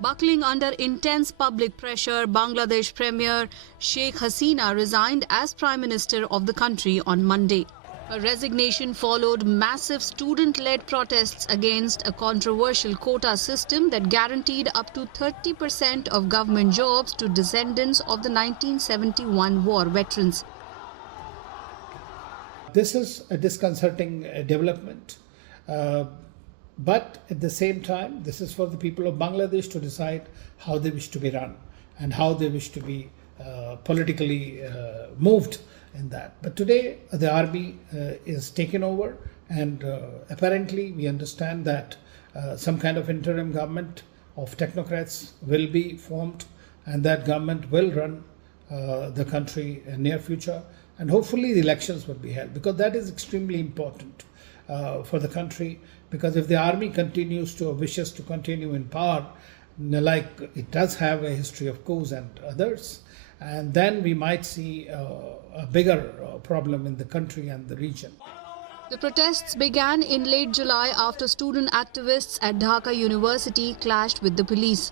Buckling under intense public pressure, Bangladesh Premier Sheikh Hasina resigned as Prime Minister of the country on Monday. Her resignation followed massive student-led protests against a controversial quota system that guaranteed up to 30% of government jobs to descendants of the 1971 war veterans. This is a disconcerting development. But at the same time, this is for the people of Bangladesh to decide how they wish to be run and how they wish to be politically moved in that. But today, the army is taken over, and apparently we understand that some kind of interim government of technocrats will be formed, and that government will run the country in near future, and hopefully the elections will be held, because that is extremely important for the country. Because if the army wishes to continue in power, like it does have a history of coups and others, and then we might see a bigger problem in the country and the region. The protests began in late July after student activists at Dhaka University clashed with the police.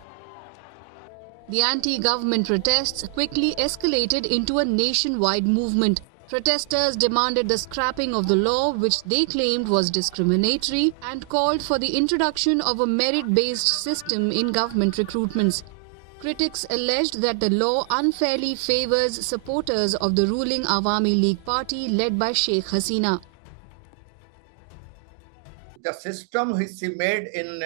The anti-government protests quickly escalated into a nationwide movement. Protesters demanded the scrapping of the law, which they claimed was discriminatory, and called for the introduction of a merit-based system in government recruitments. Critics alleged that the law unfairly favors supporters of the ruling Awami League party led by Sheikh Hasina. The system which he made in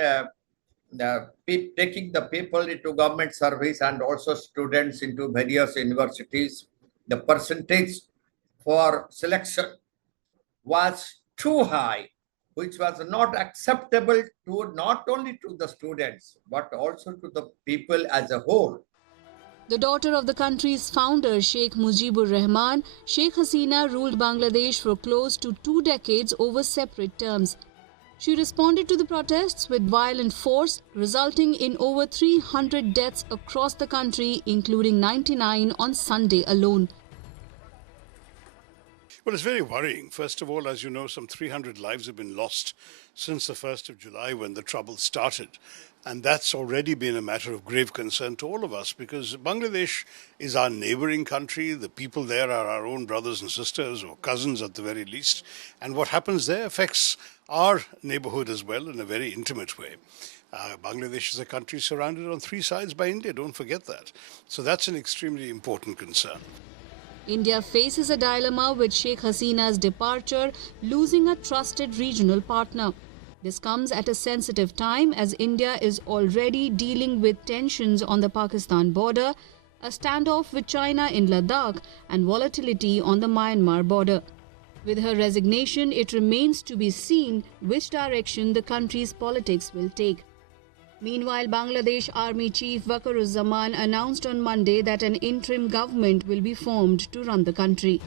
taking the people into government service and also students into various universities, the percentage for selection was too high, which was not acceptable to not only to the students, but also to the people as a whole. The daughter of the country's founder, Sheikh Mujibur Rahman, Sheikh Hasina ruled Bangladesh for close to 2 decades over separate terms. She responded to the protests with violent force, resulting in over 300 deaths across the country, including 99 on Sunday alone. Well, it's very worrying. First of all, as you know, some 300 lives have been lost since the 1st of July when the trouble started. And that's already been a matter of grave concern to all of us, because Bangladesh is our neighboring country. The people there are our own brothers and sisters, or cousins at the very least. And what happens there affects our neighborhood as well in a very intimate way. Bangladesh is a country surrounded on 3 sides by India. Don't forget that. So that's an extremely important concern. India faces a dilemma with Sheikh Hasina's departure, losing a trusted regional partner. This comes at a sensitive time as India is already dealing with tensions on the Pakistan border, a standoff with China in Ladakh, and volatility on the Myanmar border. With her resignation, it remains to be seen which direction the country's politics will take. Meanwhile, Bangladesh Army Chief Waqaruzzaman announced on Monday that an interim government will be formed to run the country.